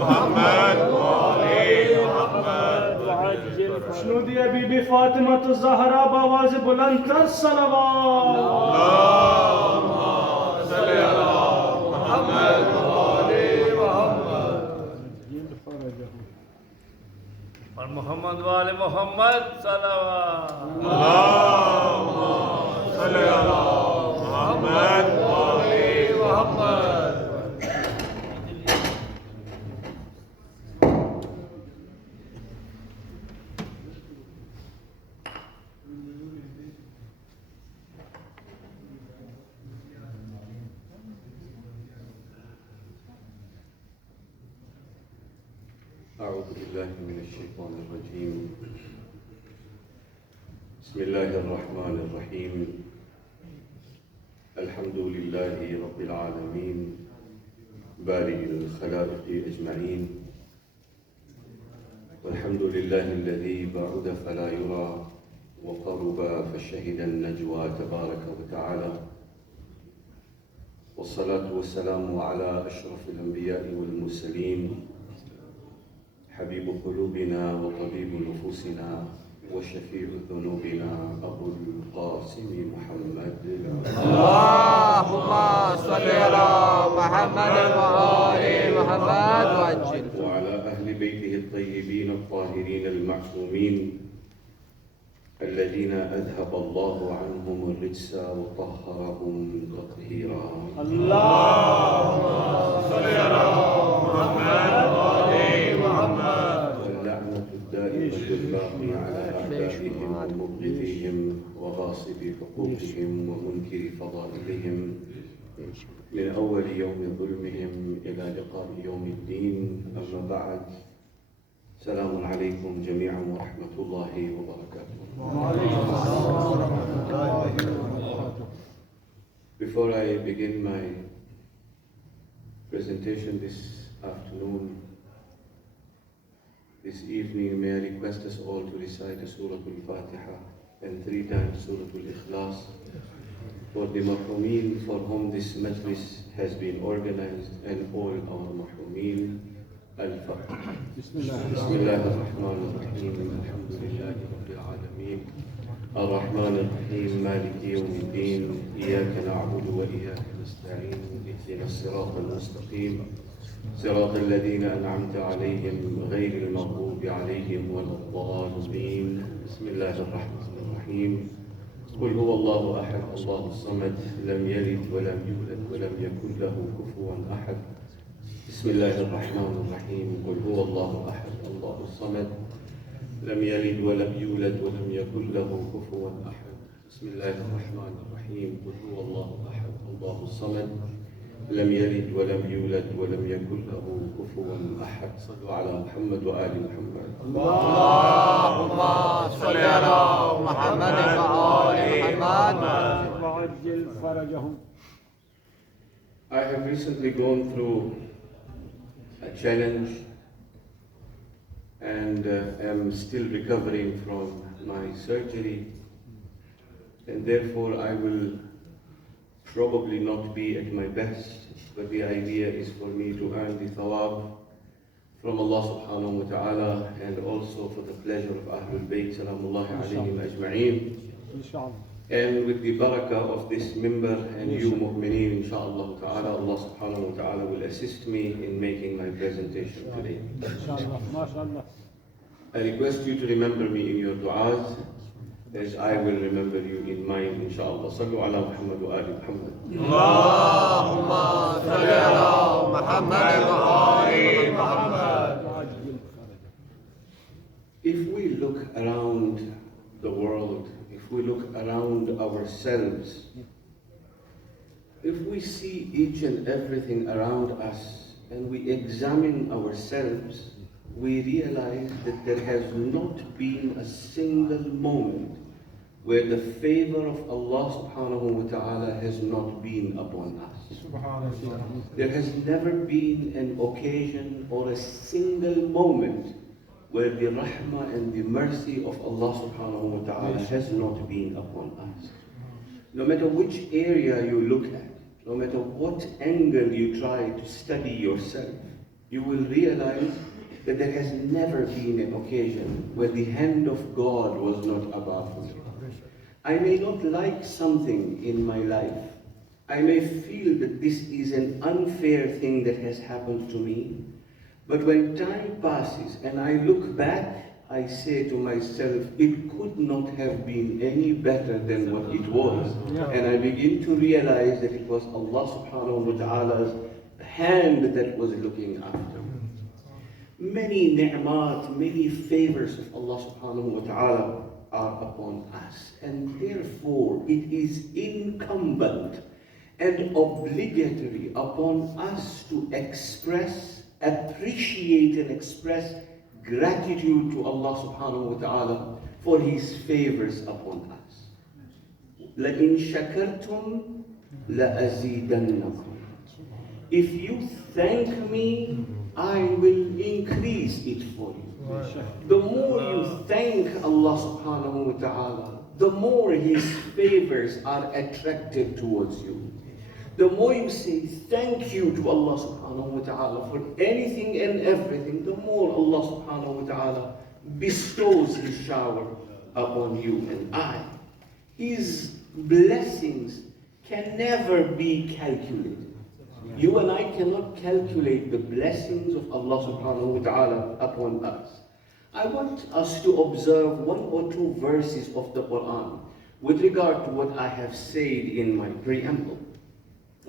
محمد وآل محمد شنودی بیبی فاطمة الزهرا بآواز بلندتر صلوات. اللهم صل على محمد وآل محمد. اور محمد وآل محمد صلوات. اللهم صل على محمد وآل محمد. أعوذ بالله من الشيطان الرجيم. بسم الله الرحمن الرحيم. الحمد لله رب العالمين بارئ الخلائق أجمعين، والحمد لله الذي بعد فلا يرى وقرب فشهد النجوى تبارك وتعالى، والصلاة والسلام على أشرف الأنبياء والمرسلين، حبيب قلوبنا وطبيب نفوسنا وشفيع ذنوبنا أبو القاسم محمد. اللهم صل على محمد وآل محمد وعجل. وعلى أهل بيته الطيبين الطاهرين المعصومين الذين أذهب الله عنهم الرجس وطهرهم تطهيرا. اللهم صل على محمد وآل محمد. واللعنة الدائمة الباقية على أعدائهم ومبغضيهم وغاصبي حقوقهم ومنكر فضائلهم من أول يوم ظلمهم إلى لقاء يوم الدين. أما بعد، السلام عليكم جميعا ورحمة الله وبركاته. Before I begin my presentation this afternoon, this evening, may I request us all to recite Surah Al-Fatiha and 3 times Surah Al-Ikhlas for the marhumeen for whom this majlis has been organized, and all our marhumeen. Al-Fatiha. Bismillah ar-Rahman ar-Rahim. Alhamdulillah Rabbil Alameen. الرحمن الرحيم مالك يوم الدين إياك نعبد وإياك نستعين اهدنا الصراط المستقيم صراط الذين أنعمت عليهم غير المغضوب عليهم ولا الضالين. بسم الله الرحمن الرحيم. قل هو الله أحد الله الصمد لم يلد ولم يولد ولم يكن له كفوا أحد. بسم الله الرحمن الرحيم. قل هو الله أحد الله الصمد لم يلد ولم يولد ولم يكن له كفوا أحد. بسم الله الرحمن الرحيم. قل هو الله أحد الله الصمد لم يلد ولم يولد ولم يكن له كفوا أحد. صلوا على محمد وآل محمد. اللهم صل على محمد وآل محمد وعجل فرجهم. I have recently gone through a challenge and am still recovering from my surgery, and therefore I will probably not be at my best, but the idea is for me to earn the thawab from Allah subhanahu wa ta'ala, and also for the pleasure of Ahlul Bayt salamullahi alayhim ajma'een, and with the barakah of this member and you mu'mineen, inshallah ta'ala, Allah subhanahu wa ta'ala will assist me in making my presentation today. I request you to remember me in your du'as as I will remember you in mine, inshallah. Sallu ala Muhammad wa ali Muhammad. Allahumma salli ala Muhammad wa ali Muhammad. If we look around the world, if we look around ourselves, if we see each and everything around us and we examine ourselves, we realize that there has not been a single moment where the favor of Allah subhanahu wa ta'ala has not been upon us. There has never been an occasion or a single moment where the rahmah and the mercy of Allah subhanahu wa ta'ala has not been upon us. No matter which area you look at, no matter what angle you try to study yourself, you will realize that there has never been an occasion where the hand of God was not above me. I may not like something in my life. I may feel that this is an unfair thing that has happened to me. But when time passes and I look back, I say to myself, it could not have been any better than what it was. And I begin to realize that it was Allah subhanahu wa ta'ala's hand that was looking after me. Many ni'mat, many favors of Allah subhanahu wa ta'ala are upon us. And therefore, it is incumbent and obligatory upon us to express, appreciate and express gratitude to Allah subhanahu wa ta'ala for His favors upon us. لَإِن شَكَرْتُمْ لَأَزِيدَنَّكُمْ. If you thank me, I will increase it for you. The more you thank Allah subhanahu wa ta'ala, the more His favors are attracted towards you. The more you say thank you to Allah subhanahu wa ta'ala for anything and everything, the more Allah subhanahu wa ta'ala bestows His shower upon you and I. His blessings can never be calculated. You and I cannot calculate the blessings of Allah subhanahu wa ta'ala upon us. I want us to observe one or two verses of the Quran with regard to what I have said in my preamble.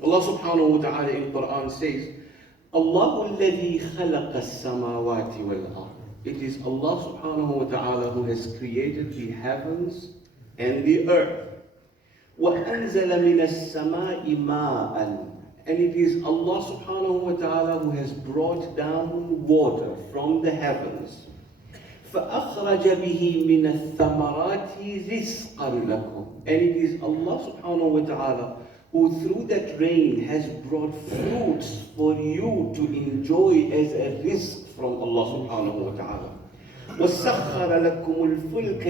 Allah subhanahu wa ta'ala in Quran says, Allahu alladhi khalaqa as-samawati wal-ard. It is Allah subhanahu wa ta'ala who has created the heavens and the earth. وَأَنزَلَ مِنَ السَّمَاءِ مَاءً. And it is Allah subhanahu wa ta'ala who has brought down water from the heavens. فَأَخْرَجَ بِهِ مِنَ الثَّمَرَاتِ رِزْقًا لَكُمْ. And it is Allah subhanahu wa ta'ala who through that rain has brought fruits for you to enjoy as a rizq from Allah subhanahu wa ta'ala. وَسَخَّرَ لَكُمُ الْفُلْكَ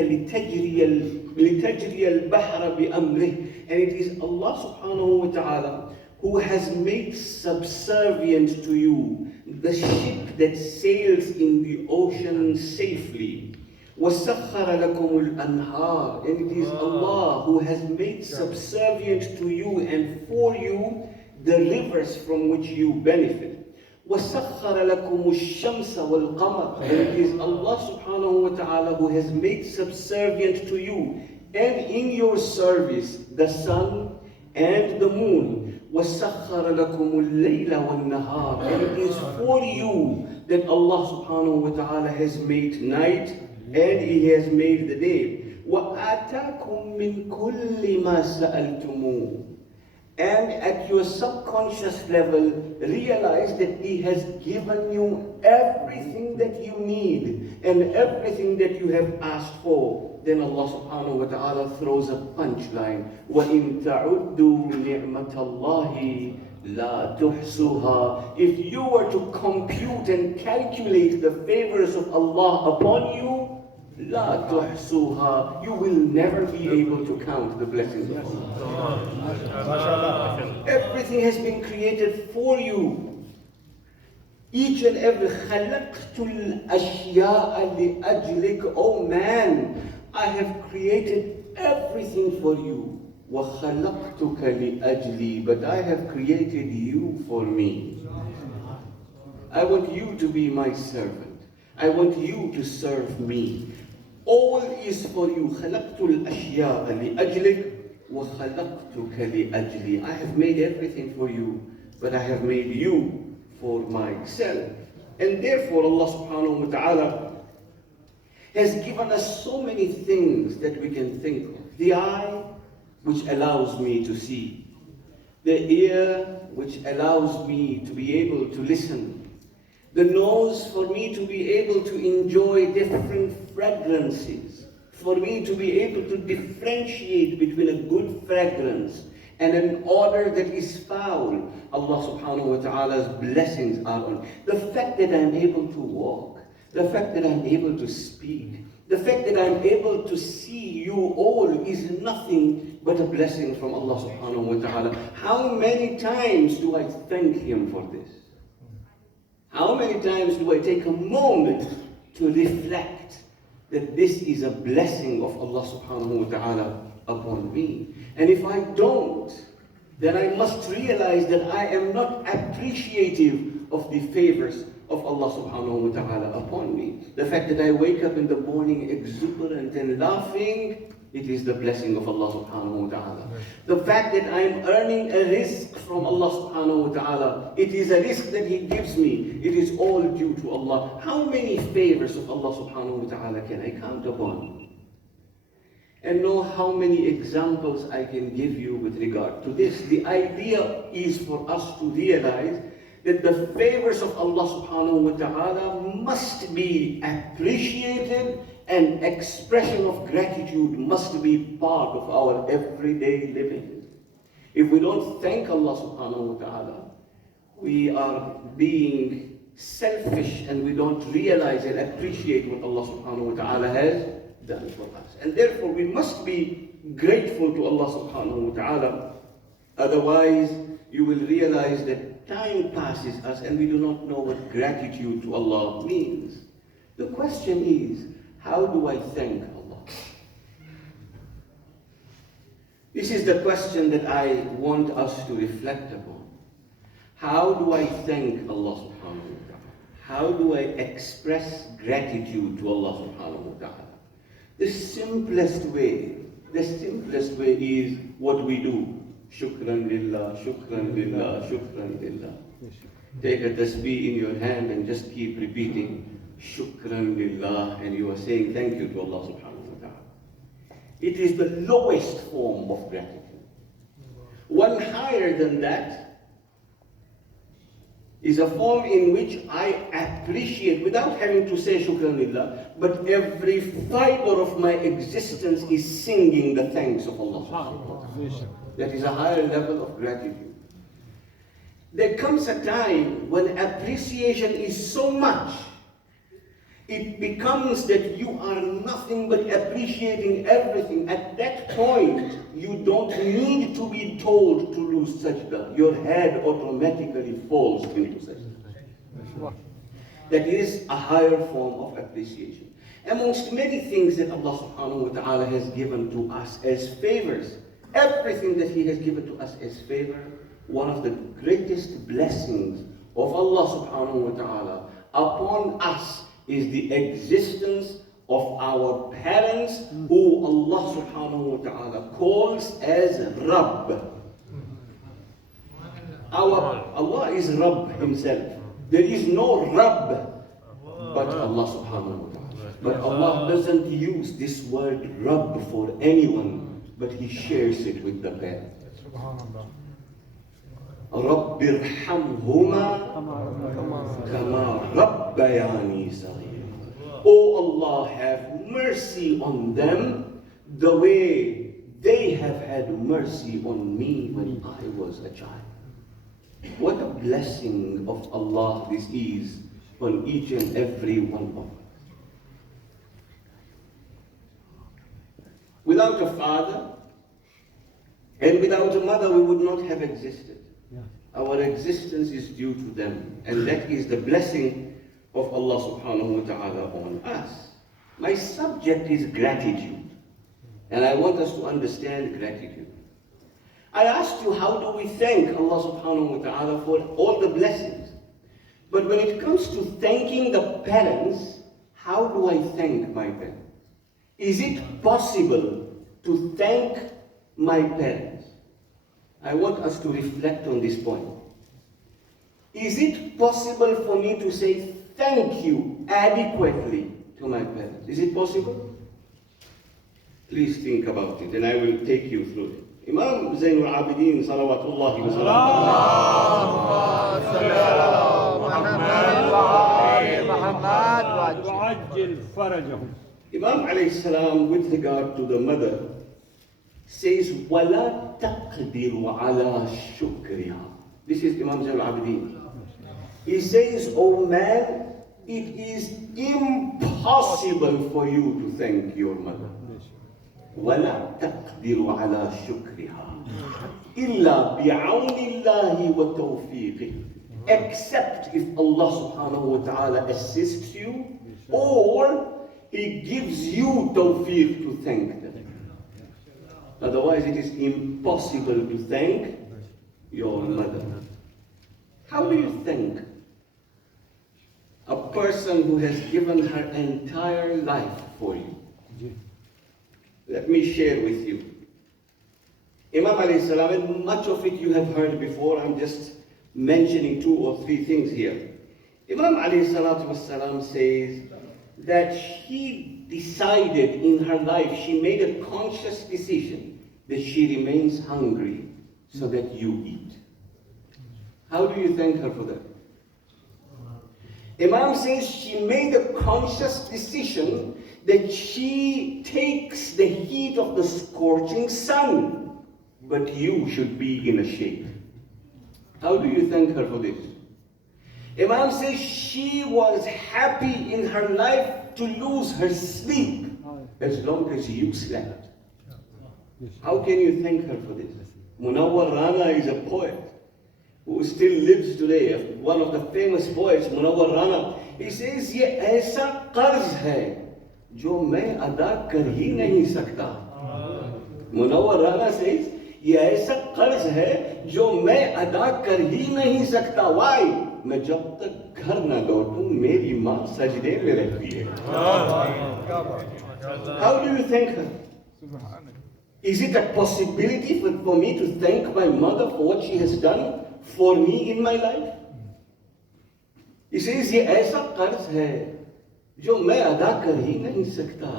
لِتَجْرِيَ الْبَحْرَ بِأَمْرِهِ. And it is Allah subhanahu wa ta'ala who has made subservient to you the ship that sails in the ocean safely. وَسَخَّرَ لَكُمُ الْأَنْهَارِ. And it is Allah who has made subservient to you and for you the rivers from which you benefit. وَسَخَّرَ لَكُمُ الشَّمْسَ وَالْقَمَرِ. And it is Allah subhanahu wa ta'ala who has made subservient to you and in your service the sun and the moon. وَسَخَّرَ لَكُمُ اللَّيْلَ وَالنَّهَارِ. And it is for you that Allah subhanahu wa ta'ala has made night and He has made the day. وَآتَاكُم مِّن كُلِّ مَا سَأَلْتُمُوهُ. And at your subconscious level, realize that He has given you everything that you need and everything that you have asked for. Then Allah subhanahu wa ta'ala throws a punchline. وَإِن تَعُدُّوا نِعْمَةَ اللَّهِ لَا تُحْصُوهَا. If you were to compute and calculate the favors of Allah upon you, لَا تُحْصُوهَا, you will never be able to count the blessings of Allah. Everything has been created for you. Each and every خَلَقْتُ الْأَشْيَاءَ لِأَجْلِكَ. Oh man, I have created everything for you. وَخَلَقْتُكَ لِأَجْلِي. But I have created you for me. I want you to be my servant. I want you to serve me. All is for you. خَلَقْتُ الْأَشْيَاءَ لِأَجْلِكَ وَخَلَقْتُكَ لِأَجْلِي. I have made everything for you, but I have made you for myself. And therefore Allah subhanahu wa ta'ala has given us so many things that we can think of. The eye, which allows me to see. The ear, which allows me to be able to listen. The nose, for me to be able to enjoy different fragrances. For me to be able to differentiate between a good fragrance and an odor that is foul. Allah subhanahu wa ta'ala's blessings are on. The fact that I'm able to walk. The fact that I'm able to speak, the fact that I'm able to see you all is nothing but a blessing from Allah subhanahu wa ta'ala. How many times do I thank Him for this? How many times do I take a moment to reflect that this is a blessing of Allah subhanahu wa ta'ala upon me? And if I don't, then I must realize that I am not appreciative of the favors of Allah subhanahu wa ta'ala upon me. The fact that I wake up in the morning exuberant and laughing, it is the blessing of Allah subhanahu wa ta'ala. The fact that I am earning a rizq from Allah subhanahu wa ta'ala, it is a rizq that He gives me. It is all due to Allah. How many favors of Allah subhanahu wa ta'ala can I count upon? And know how many examples I can give you with regard to this. The idea is for us to realize that the favors of Allah subhanahu wa ta'ala must be appreciated, and expression of gratitude must be part of our everyday living. If we don't thank Allah subhanahu wa ta'ala, we are being selfish and we don't realize and appreciate what Allah subhanahu wa ta'ala has done for us. And therefore we must be grateful to Allah subhanahu wa ta'ala. Otherwise, you will realize that time passes us and we do not know what gratitude to Allah means. The question is, how do I thank Allah? This is the question that I want us to reflect upon. How do I thank Allah subhanahu wa ta'ala? How do I express gratitude to Allah subhanahu wa ta'ala? The simplest way is what we do. Shukran lillah, shukran lillah, shukran lillah. Take a tasbih in your hand and just keep repeating Shukran lillah, and you are saying thank you to Allah subhanahu wa ta'ala. It is the lowest form of gratitude. One higher than that is a form in which I appreciate, without having to say Shukran lillah, but every fiber of my existence is singing the thanks of Allah subhanahu wa ta'ala. That is a higher level of gratitude. There comes a time when appreciation is so much, it becomes that you are nothing but appreciating everything. At that point, you don't need to be told to lose sajda. Your head automatically falls into sajda. That is a higher form of appreciation. Amongst many things that Allah subhanahu wa ta'ala has given to us as favors, everything that He has given to us as favor, one of the greatest blessings of Allah subhanahu wa ta'ala upon us is the existence of our parents, who Allah subhanahu wa ta'ala calls as Rabb. Allah is Rabb Himself. There is no Rabb but Allah subhanahu wa ta'ala. But Allah doesn't use this word Rabb for anyone, but He shares it with the parents. رَبِّ ارْحَمْهُمَا كَمَا رَبَّيَانِي صَغِيرًا. Oh Allah, have mercy on them the way they have had mercy on me when I was a child. What a blessing of Allah this is on each and every one of us. Without a father and without a mother, we would not have existed. Our existence is due to them, and that is the blessing of Allah subhanahu wa ta'ala on us. My subject is gratitude, and I want us to understand gratitude. I asked you, how do we thank Allah subhanahu wa ta'ala for all the blessings? But when it comes to thanking the parents, how do I thank my parents? Is it possible to thank my parents? I want us to reflect on this point. Is it possible for me to say thank you adequately to my parents? Is it possible? Please think about it, and I will take you through it. Imam Zainul Abidin salawatullahi wa salaam. Imam alayhi salam, with regard to the mother, says, وَلَا تَقْدِرُ عَلَى شُكْرِهَا. This is Imam Zainul Abidin. He says, oh man, it is impossible for you to thank your mother. وَلَا تَقْدِرُ عَلَى شُكْرِهَا إِلَّا بِعَوْنِ اللَّهِ وَتَوْفِيقِهِ. except if Allah subhanahu wa ta'ala assists you or He gives you tawfiq to thank them. Otherwise, it is impossible to thank your mother. How do you thank a person who has given her entire life for you? Let me share with you. Imam alayhi salam, and much of it you have heard before, I'm just mentioning 2 or 3 things here. Imam alayhi salatu wassalam says that she decided in her life, she made a conscious decision that she remains hungry so that you eat. How do you thank her for that? Imam says she made a conscious decision that she takes the heat of the scorching sun, but you should be in a shade. How do you thank her for this? Imam says she was happy in her life to lose her sleep as long as you slept. How can you thank her for this? Munawwar Rana is a poet who still lives today, one of the famous poets, Munawwar Rana. He says, ये ऐसा कर्ज है जो मैं अदा कर ही नहीं सकता. Munawwar Rana says, ये ऐसा कर्ज है जो मैं अदा कर ही नहीं सकता. Why? मैं जब तक घर न लौटूं मेरी माँ सजदे में रहती है. How do you thank her? Is it a possibility for me to thank my mother for what she has done for me in my life? He says, ये ऐसा कर्ज है जो मैं अदा कर ही नहीं सकता.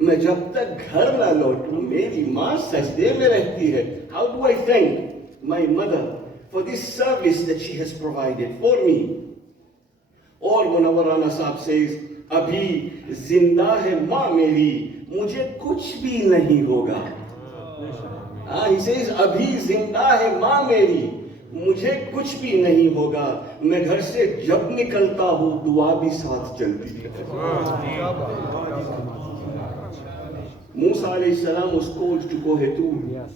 मैं जब तक घर न लौटूं मेरी माँ सजदे में रहती है. How do I thank my mother for this service that she has provided for me? और Munawwar Rana Sahab says, अभी जिंदा है माँ मेरी, मुझे कुछ भी नहीं होगा. He says, अभी जिंदा है माँ मेरी, मुझे कुछ भी नहीं होगा. मैं घर से जब निकलता हूँ दुआ भी साथ चलती है. Musa alayhi salam was called to Kohetur.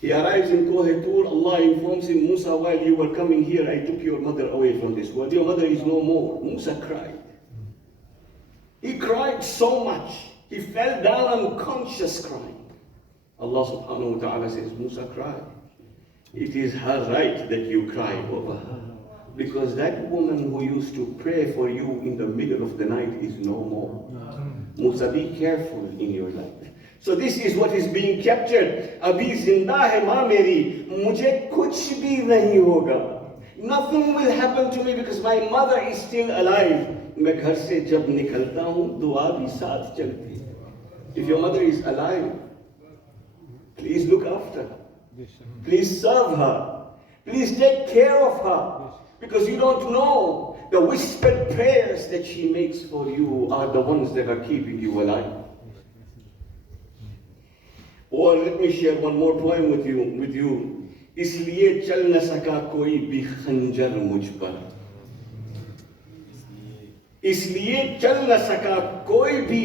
He arrives in Kohetur. Allah informs him, Musa, while you were coming here, I took your mother away from this world. Your mother is no more. Musa cried. He cried so much. He fell down unconscious crying. Allah subhanahu wa ta'ala says, Musa, cry. It is her right that you cry over her. Because that woman who used to pray for you in the middle of the night is no more. Musa, be careful in your life. So this is what is being captured. Abhi zinda hai maa meri, mujhe kuch bhi nahi hoga. Nothing will happen to me because my mother is still alive. मैं घर से जब निकलता हूँ दुआ भी साथ चलती है. If your mother is alive, please look after her. Please serve her. Please take care of her. Because you don't know, the whispered prayers that she makes for you are the ones that are keeping you alive. Or let me share one more poem with you. इसलिए चल न सका कोई भी खंजर मुझ पर. इसलिए चल न सका कोई भी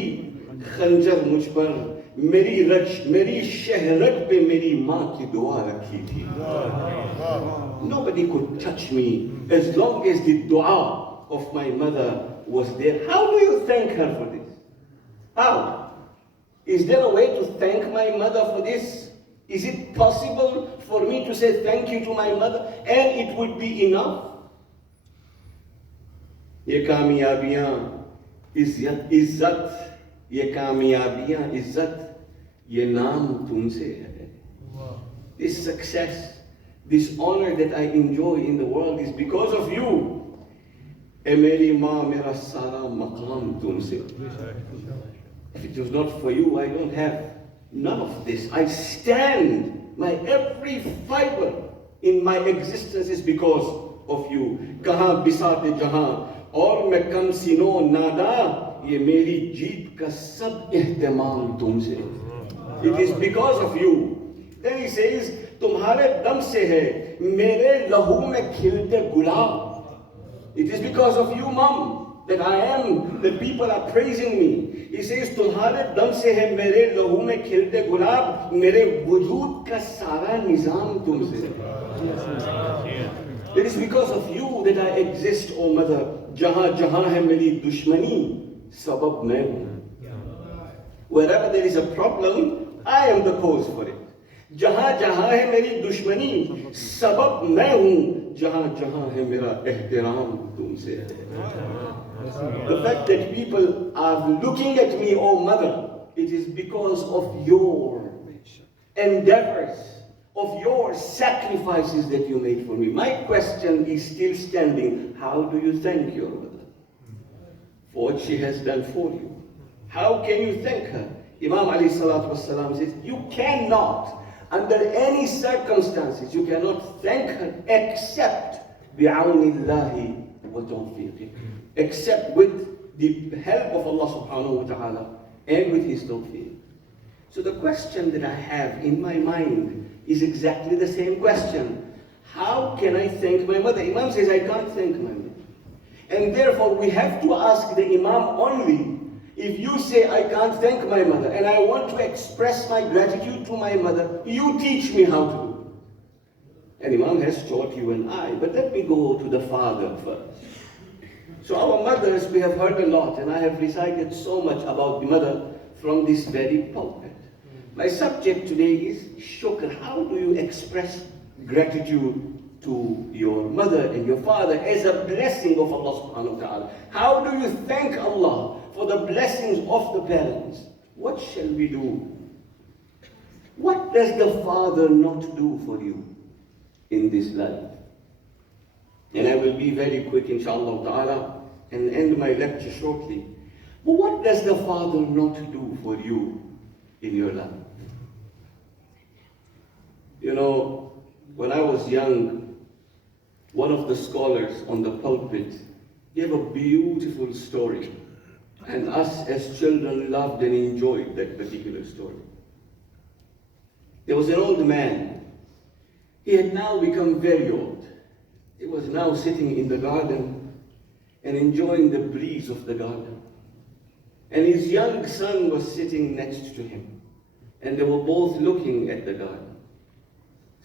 खंजर मुझ पर. मेरी शहरत पे मेरी माँ की दुआ रखी थी. Nobody could touch me as long as the dua of my mother was there. How do you thank her for this? How? Is there a way to thank my mother for this? Is it possible for me to say thank you to my mother and it would be enough? ये कामयाबियाँ इज्जत ये कामयाबियाँ इज्जत ये नाम तुमसे है. This success, this honor that I enjoy in the world is because of you. ए मेरी माँ मेरा सारा मकाम तुमसे. If it was not for you, I don't have none of this. I stand, my every fiber in my existence is because of you. कहाँ बिसाते जहाँ और मैं कम सिनो नादा ये मेरी जीत का सब एहतमाम तुमसे. It is because of you. Then he says, तुम्हारे दम से है मेरे लहू में खिलते गुलाब. It is because of you, Mom, that I am, that people are praising me. He says, तुम्हारे दम से है मेरे लहू में खिलते गुलाब. मेरे वजूद का सारा निजाम तुमसे. It is because of you that I exist, O mother. Jahan jahan hai meri dushmani, sabab main hu. Wherever there is a problem, I am the cause for it. Jahan jahan hai meri dushmani, sabab main hu. Jahan jahan hai mera ehtiram tumse hai. The fact that people are looking at me, O mother, it is because of your endeavors, of your sacrifices that you made for me. My question is still standing. How do you thank your mother for what she has done for you? How can you thank her? Imam Ali salatu wasalam says, you cannot, under any circumstances, you cannot thank her except bi'awnillahi wa tawfiqih, except with the help of Allah subhanahu wa ta'ala and with His tawfiq. So the question that I have in my mind is exactly the same question. How can I thank my mother? Imam says, I can't thank my mother. And therefore, we have to ask the Imam only, if you say, I can't thank my mother, and I want to express my gratitude to my mother, you teach me how to do it. And Imam has taught you and I, but let me go to the father first. So our mothers, we have heard a lot, and I have recited so much about the mother from this very pulpit. My subject today is shukr. How do you express gratitude to your mother and your father as a blessing of Allah subhanahu wa ta'ala? How do you thank Allah for the blessings of the parents? What shall we do? What does the father not do for you in this life? And I will be very quick, inshallah ta'ala, and end my lecture shortly. But what does the father not do for you in your life? You know, when I was young, one of the scholars on the pulpit gave a beautiful story. And us as children loved and enjoyed that particular story. There was an old man. He had now become very old. He was now sitting in the garden and enjoying the breeze of the garden. And his young son was sitting next to him. And they were both looking at the garden.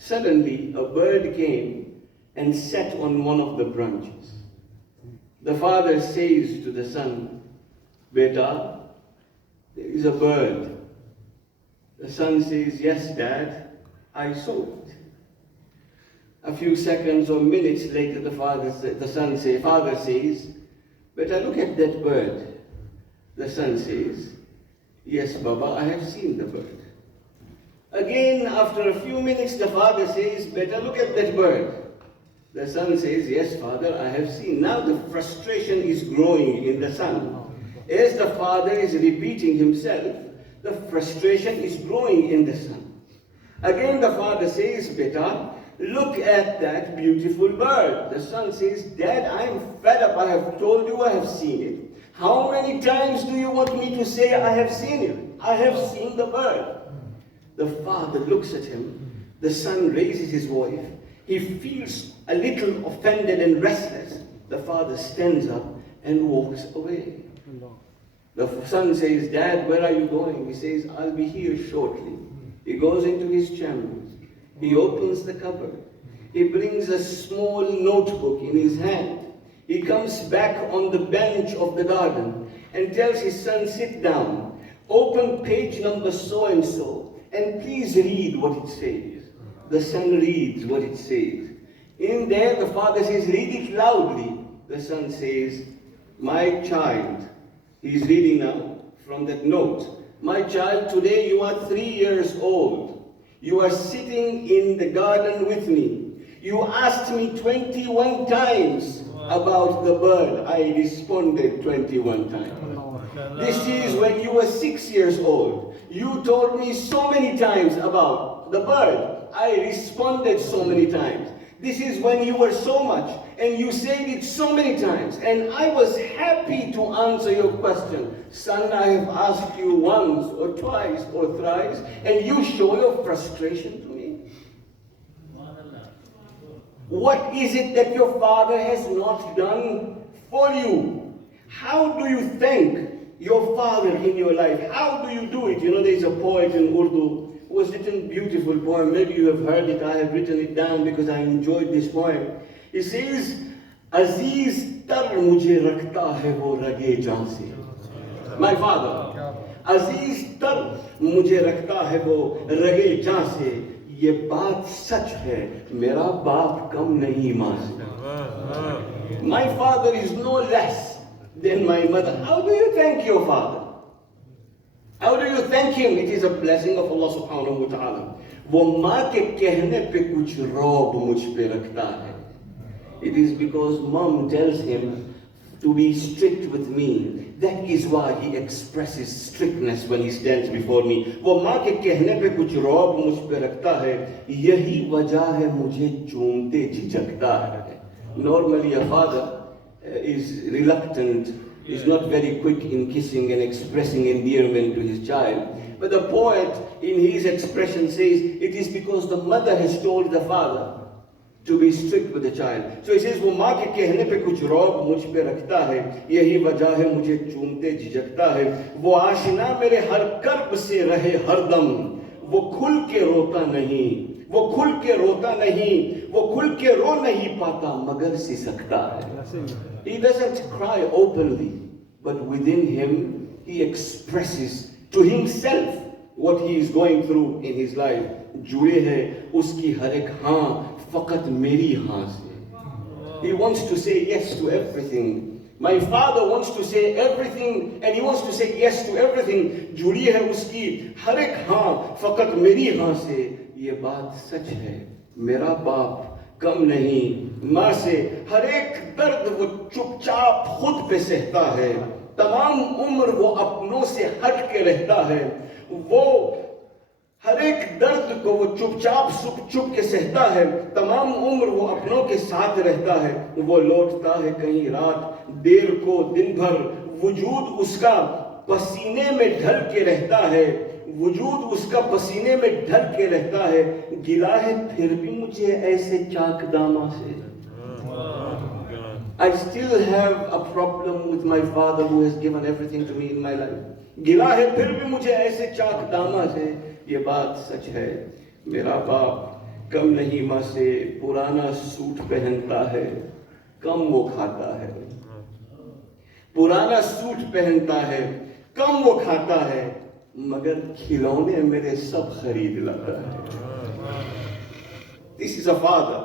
Suddenly, a bird came and sat on one of the branches. The father says to the son, Beta, there is a bird. The son says, yes, Dad, I saw it. A few seconds or minutes later, the father says, Beta, look at that bird. The son says, yes, Baba, I have seen the bird. Again, after a few minutes, the father says, Beta, look at that bird. The son says, yes, father, I have seen. Now the frustration is growing in the son. As the father is repeating himself, the frustration is growing in the son. Again, the father says, Beta, look at that beautiful bird. The son says, Dad, I am fed up. I have told you I have seen it. How many times do you want me to say I have seen it? I have seen the bird. The father looks at him. The son raises his voice. He feels a little offended and restless. The father stands up and walks away. The son says, Dad, where are you going? He says, I'll be here shortly. He goes into his chambers. He opens the cupboard. He brings a small notebook in his hand. He comes back on the bench of the garden and tells his son, sit down. Open page number so-and-so. And please read what it says. The son reads what it says. In there, the father says, read it loudly. The son says, my child, he's reading now from that note. My child, today you are 3 years old. You are sitting in the garden with me. You asked me 21 times about the bird. I responded 21 times. This is when you were 6 years old. You told me so many times about the bird. I responded so many times. This is when you were so much, and you said it so many times, and I was happy to answer your question. Son, I have asked you once or twice or thrice, and you show your frustration to me. What is it that your father has not done for you? How do you thank your father in your life? How do you do it? You know, there is a poet in Urdu who has written a beautiful poem. Maybe you have heard it. I have written it down because I enjoyed this poem. He says, Aziz tar mujhe rakhta hai wo rage jaan se. My father, Aziz tar mujhe rakhta hai wo rage jaan se. ये बात सच है, मेरा बाप कम नहीं मां से. My father is no less than my mother. How do you thank your father? How do you thank him? It is a blessing of Allah subhanahu wa ta'ala. वो माँ के कहने पे कुछ रौब मुझ पे रखता है. It is because mom tells him to be strict with me. That is why he expresses strictness when he stands before me. वो माँ के कहने पे कुछ रौब मुझ पे रखता है. यही वजह है मुझे चूमते झिझकता है. Normally a father is reluctant, is not very quick in kissing and expressing endearment to his child. But the poet in his expression says it is because the mother has told the father to be strict with the child. So he says, वो माँ के कहने पे कुछ रौब मुझ पे रखता है, यही वजह है मुझे चूमते झिझकता है. वो आशिना मेरे हर कर्ब से रहे हरदम, वो खुल के रोता नहीं, वो खुल के रोता नहीं, वो खुल के रो नहीं पाता मगर सिसकता है. He doesn't cry openly, but within him he expresses to himself what he is going through in his life. जुड़े है उसकी हर एक हाँ फकत मेरी हाँ से. He wants to say yes to everything. My father wants to say everything and he wants to say yes to everything. जुड़ी है उसकी हर एक हाँ फकत मेरी हाँ से. ये बात सच है, मेरा बाप कम नहीं माँ से. हर एक दर्द वो चुपचाप खुद पे सहता है. तमाम उम्र वो अपनों से हट के रहता है. वो हर एक दर्द को वो चुपचाप चुप के सहता है. तमाम उम्र वो अपनों के साथ रहता है. वो लौटता है कहीं रात देर को दिन भर. वजूद उसका पसीने में ढल के रहता है. वजूद उसका पसीने में ढल के रहता है. गिला है फिर भी मुझे ऐसे चाक दामा से. I still have a problem with my father who has given everything to me in my life. गिला है फिर भी मुझे ऐसे चाक दामा से. ये बात सच है, मेरा बाप कम नहीं माँ से. पुराना सूट पहनता है, कम वो खाता है. पुराना सूट पहनता है, कम वो खाता है, मगर खिलौने मेरे सब खरीद लाता है. This is a father.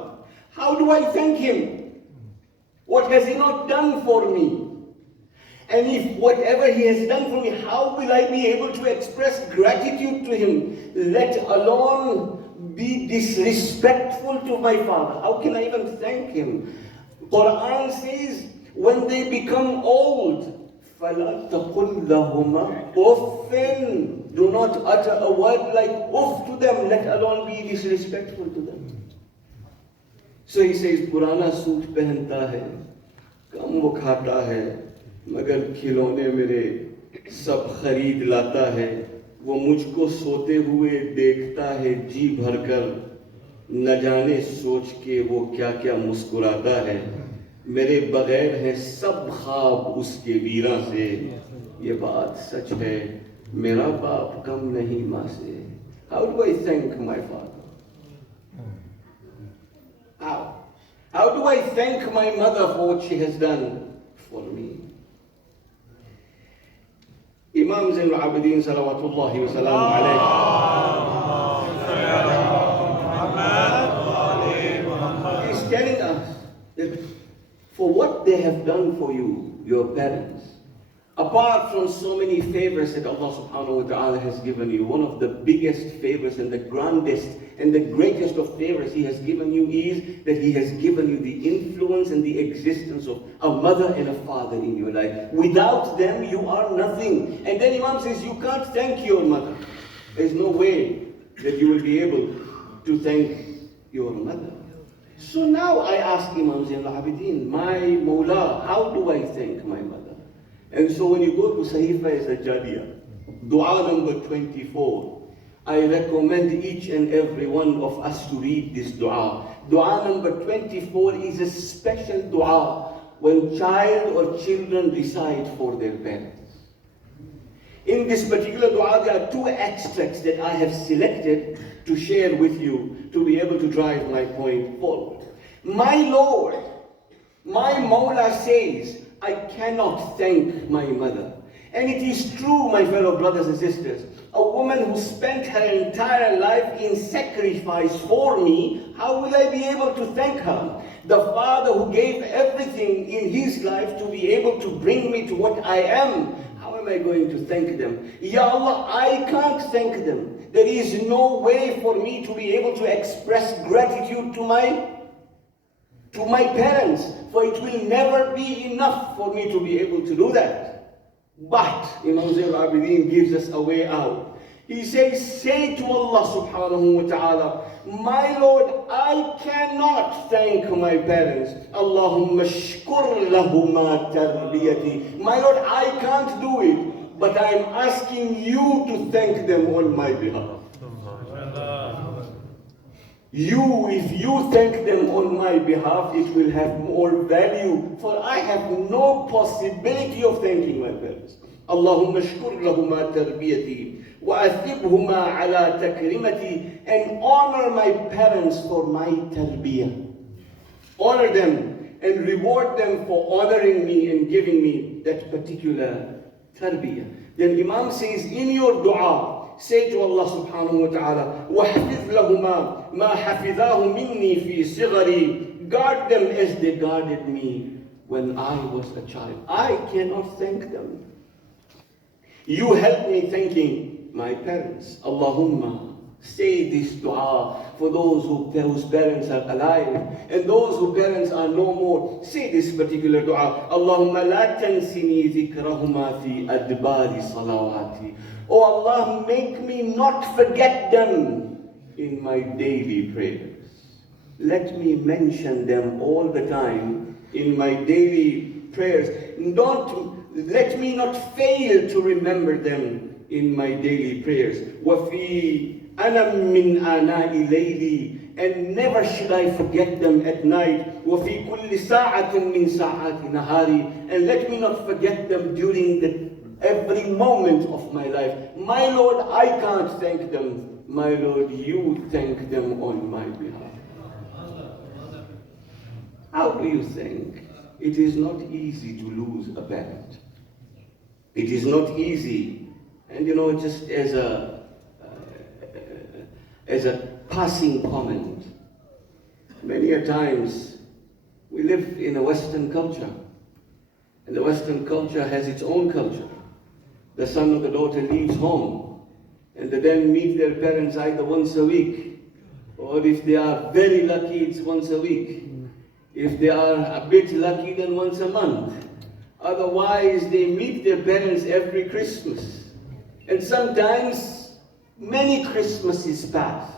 How do I thank him? What has he not done for me? And if whatever he has done for me, how will I be able to express gratitude to him, let alone be disrespectful to my father? How can I even thank him? Quran says, when they become old, فَلَا تَقُلْ لَهُمَا أُفٍّ. Do not utter a word like uff to them, let alone be disrespectful to them. So he says, पुराना suit पहनता है, कम वो खाता है, मगर खिलौने मेरे सब खरीद लाता है. वो मुझको सोते हुए देखता है जी भरकर, न जाने सोच के वो क्या क्या मुस्कुराता है. मेरे बगैर है सब ख्वाब उसके वीरा से. ये बात सच है, मेरा बाप कम नहीं माँ से. How do I thank my father? How do I thank my mother for what she has done for me? Imam Zain al-Abidin salawatullahi wa salamu alayhi is telling us that for what they have done for you, your parents, apart from so many favors that Allah subhanahu wa ta'ala has given you, one of the biggest favors and the grandest and the greatest of favors he has given you is that he has given you the influence and the existence of a mother and a father in your life. Without them, you are nothing. And then Imam says, you can't thank your mother. There's no way that you will be able to thank your mother. So now I ask Imam Zain al-Abidin, my Maula, how do I thank my mother? And so when you go to Saheefa Sajjadia, dua number 24, I recommend each and every one of us to read this dua. Dua number 24 is a special dua when child or children recite for their parents. In this particular dua, there are two extracts that I have selected to share with you to be able to drive my point forward. My Lord, my Maula says, I cannot thank my mother. And it is true, my fellow brothers and sisters, a woman who spent her entire life in sacrifice for me, how will I be able to thank her? The father who gave everything in his life to be able to bring me to what I am, how am I going to thank them? Ya Allah, I can't thank them. There is no way for me to be able to express gratitude to my parents, for it will never be enough for me to be able to do that. But Imam Zayn al-Abidin gives us a way out. He says, say to Allah subhanahu wa ta'ala, my Lord, I cannot thank my parents. Allahumma shkur lahuma tarbiyati. My Lord, I can't do it, but I'm asking you to thank them on my behalf. You, if you thank them on my behalf, it will have more value, for I have no possibility of thanking my parents. Allahumma shkur lahuma tarbiyati wa athibhuma ala takrimati, and honor my parents for my tarbiyah. Honor them and reward them for honoring me and giving me that particular tarbiyah. Then Imam says, in your dua, say to Allah subhanahu wa ta'ala, وَحْفِظْ لَهُمَا مَا حَفِظَاهُ مِنِّي فِي صِغَرِي. Guard them as they guarded me when I was a child. I cannot thank them. You help me thanking my parents. Allahumma, say this dua for those whose parents are alive and those whose parents are no more. Say this particular dua. Allahumma la tansini dhikrahuma fi adbari salawati. Oh Allah, make me not forget them in my daily prayers. Let me mention them all the time in my daily prayers. Let me not fail to remember them in my daily prayers. وَفِي أَنَمْ مِنْ آنَاءِ لَيْلِي, and never should I forget them at night. وَفِي كُلِّ سَاعَةٍ مِنْ سَاعَاتِ نَهَارِ, and let me not forget them during every moment of my life. My Lord, I can't thank them. My Lord, you thank them on my behalf. How do you think? It is not easy to lose a parent. It is not easy. And you know, just as a passing comment, many a times we live in a Western culture, and the Western culture has its own culture. The son or the daughter leaves home, and they then meet their parents either once a week, or if they are very lucky, it's once a week. If they are a bit lucky, then once a month. Otherwise, they meet their parents every Christmas. And sometimes, many Christmases pass.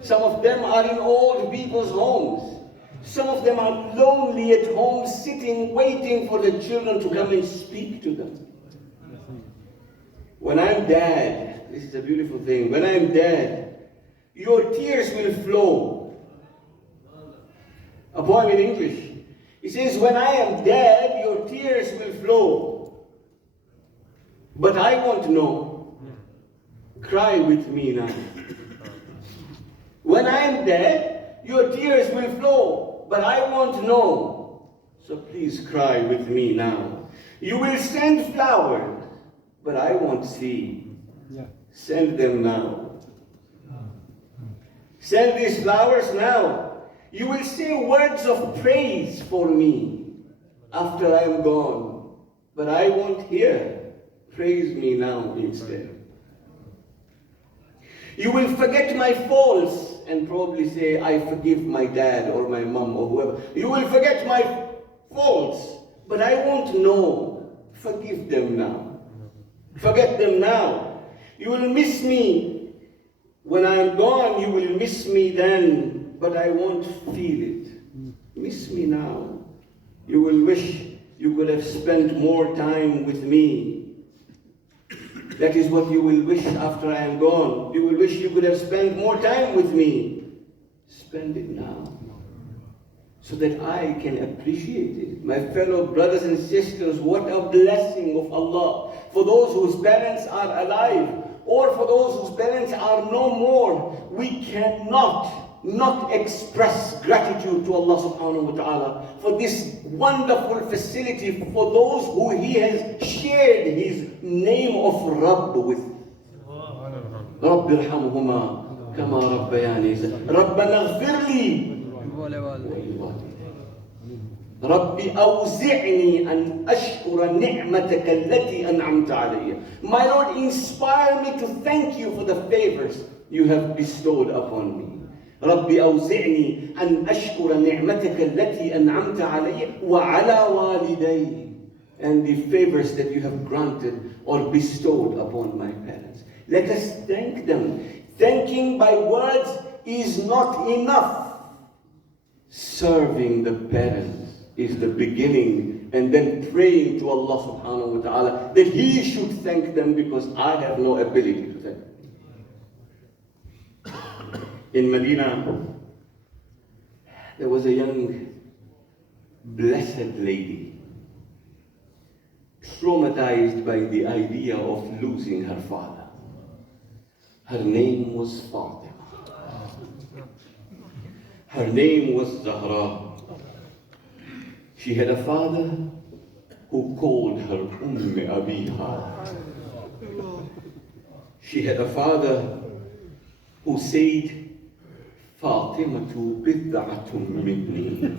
Some of them are in old people's homes. Some of them are lonely at home, sitting, waiting for the children to come and speak to them. When I'm dead, this is a beautiful thing, when I'm dead, your tears will flow. A poem in English. It says, when I am dead, your tears will flow. But I won't know. Cry with me now. When I am dead, your tears will flow. But I won't know. So please cry with me now. You will send flowers, but I won't see. Send them now. Send these flowers now. You will say words of praise for me after I am gone, but I won't hear. Praise me now instead. You will forget my faults and probably say, I forgive my dad or my mom or whoever. You will forget my faults, but I won't know. Forgive them now. Forget them now. You will miss me. When I am gone, you will miss me then, but I won't feel it. Miss me now. You will wish you could have spent more time with me. That is what you will wish after I am gone. You will wish you could have spent more time with me. Spend it now, so that I can appreciate it. My fellow brothers and sisters, what a blessing of Allah. For those whose parents are alive, or for those whose parents are no more, we cannot not express gratitude to Allah subhanahu wa ta'ala for this wonderful facility for those who He has shared His name of Rabb with. رب ارحمهما كما ربياني ربنا اغفر لي ربي أوزعني أن أشكر نعمتك التي أنعمت علي. My Lord, inspire me to thank you for the favors you have bestowed upon me. ربي أوزعني أن أشكر نعمتك التي أنعمت علي وعلى والدي, and the favors that you have granted or bestowed upon my parents. Let us thank them. Thanking by words is not enough. Serving the parents is the beginning, and then praying to Allah subhanahu wa ta'ala that He should thank them, because I have no ability to thank them. In Medina, there was a young, blessed lady, traumatized by the idea of losing her father. Her name was Fatima. Her name was Zahra. She had a father who called her Abiha. She had a father who said, Fatimatu bid'atun minni.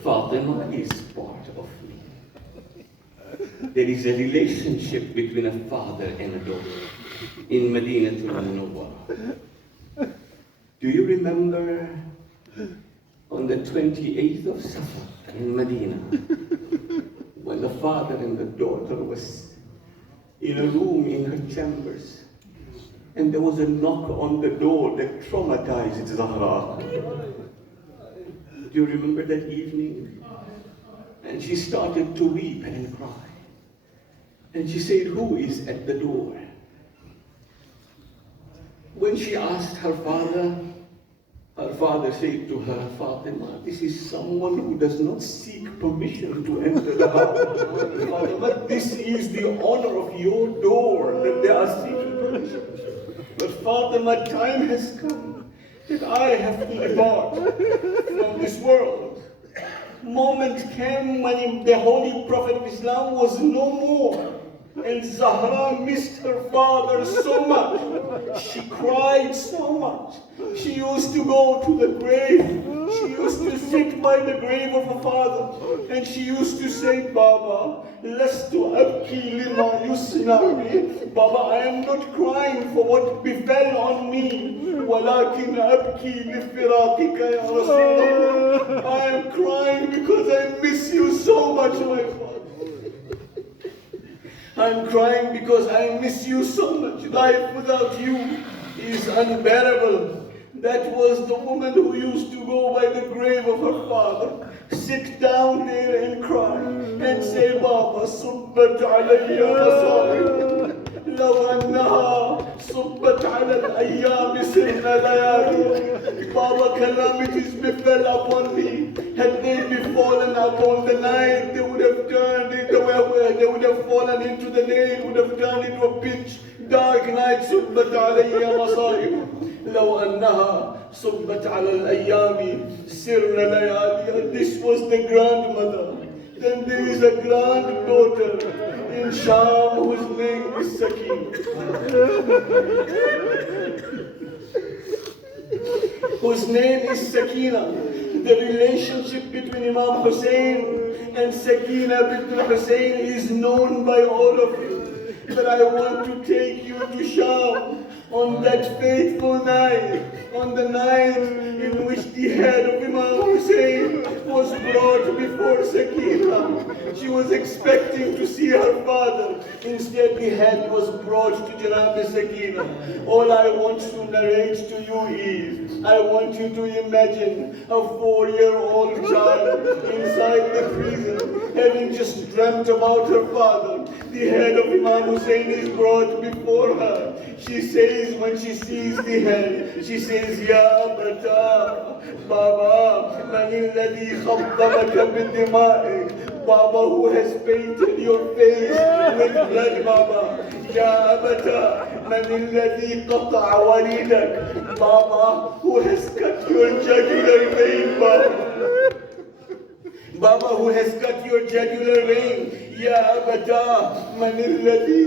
Fatima is part of me. There is a relationship between a father and a daughter in Medina Munawwara. Do you remember on the 28th of Safar in Medina, when the father and the daughter was in a room in her chambers, and there was a knock on the door that traumatized Zahra? Do you remember that evening? And she started to weep and cry. And she said, who is at the door? When she asked her father said to her, Fatima, this is someone who does not seek permission to enter the house. Fatima, this is the honor of your door that they are seeking permission. But Fatima, time has come that I have to depart from this world. Moment came when the Holy Prophet of Islam was no more. And Zahra missed her father so much. She cried so much. She used to go to the grave. She used to sit by the grave of her father. And she used to say, Baba, lastu abki lima yusna'ni. Baba, I am not crying for what befell on me. Walakin abki lifiraqika ya Rasool. I am crying because I miss you so much, my father. I'm crying because I miss you so much. Life without you is unbearable. That was the woman who used to go by the grave of her father, sit down there and cry, and say, Baba, subbat alayya masaib. لو أنها صبت على الأيام سرنا ليالي. Baba, calamities befell upon me. Had they befallen upon the night, they would have turned it away. They would have fallen into the day, would have turned into a pitch dark night. صبت علي مصائب. لو أنها صبت على الأيام سرنا ليالي. And this was the grandmother. Then there is a granddaughter in Sham whose name is Sakina. Whose name is Sakina. The relationship between Imam Hussein and Sakina bint Hussein is known by all of you. But I want to take you to Sham on that fateful night, on the night in which the head of Imam Hussein was brought before Sakina. She was expecting to see her father. Instead, the head was brought to Janab Sakina. All I want to narrate to you is, I want you to imagine a 4-year-old child inside the prison, having just dreamt about her father. The head of Imam Hussein is brought before her. She says, when she sees the head, she says, Ya Bata, Baba, man alladhi khaddamaka bidima'ik. Baba, who has painted your face with blood, Baba. Ya Abata, man alladhi qata'a walidak. Baba, who has cut your jugular vein, Baba. Baba, who has cut your jugular vein. Ya Abata, man alladhi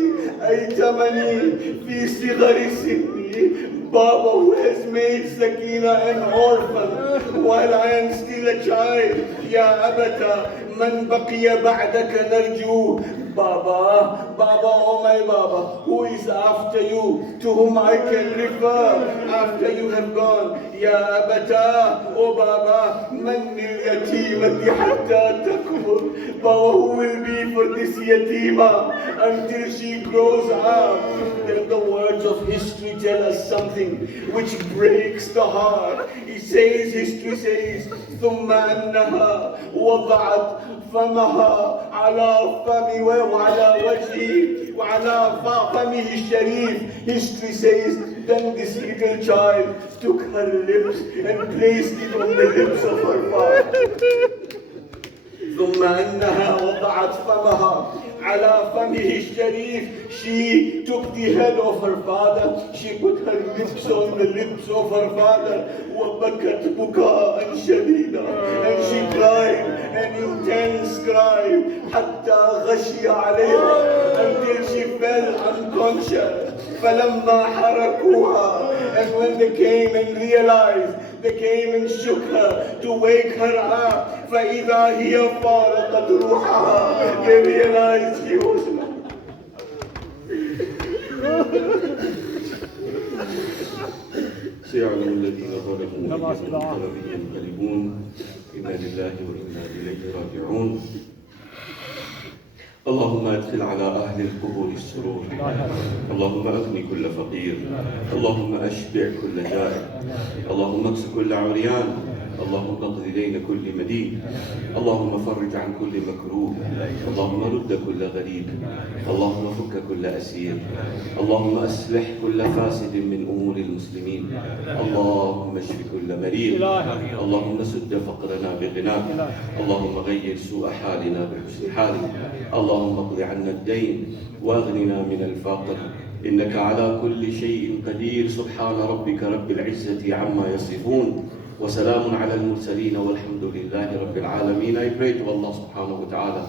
aytamani fi sighari sinni. Baba, who has made Sakina an orphan while I am still a child. Ya Abata, man baqiya ba'daka narju. Baba, oh my Baba, who is after you, to whom I can refer after you have gone. Ya Abata, oh Baba, man al-yatimati hatta takbur. Baba, who will be for this yatima until she grows up. Then the words of history tell us something which breaks the heart. History says, ثم أنها وضعت فمها على فمي وعلى وجهي وعلى فمه الشريف. History says, then this little child took her lips and placed it on the lips of her father. ثم أنها وضعت فمها على فمه الشريف. She took the head of her father, she put her lips on the lips of her father. وبكت بكاء شديدا, and she cried an intense cry حتى غشي عليها, until she fell unconscious. فلما حركوها, and when they came and realized, they came and shook her to wake her up. فإذا هي فارقت روحها, they realized she was not. سيعلم الذين ظلموا أيهم منقلب ينقلبون. إنا لله وإنا إليه راجعون. اللهم ادخل على أهل القبور السرور. اللهم أغني كل فقير. اللهم أشبع كل جائع. اللهم اكس كل عريان. اللهم اقض دين كل مدين. اللهم فرج عن كل مكروه. اللهم رد كل غريب. اللهم فك كل أسير. اللهم أصلح كل فاسد من أمور المسلمين. اللهم اشف كل مريض. اللهم سد فقرنا بغناك. اللهم غير سوء حالنا بحسن حالك. اللهم اقض عنا الدين واغننا من الفقر. إنك على كل شيء قدير. سبحان ربك رب العزة عما يصفون وسلام على المرسلين والحمد لله رب العالمين. I pray to Allah subhanahu wa ta'ala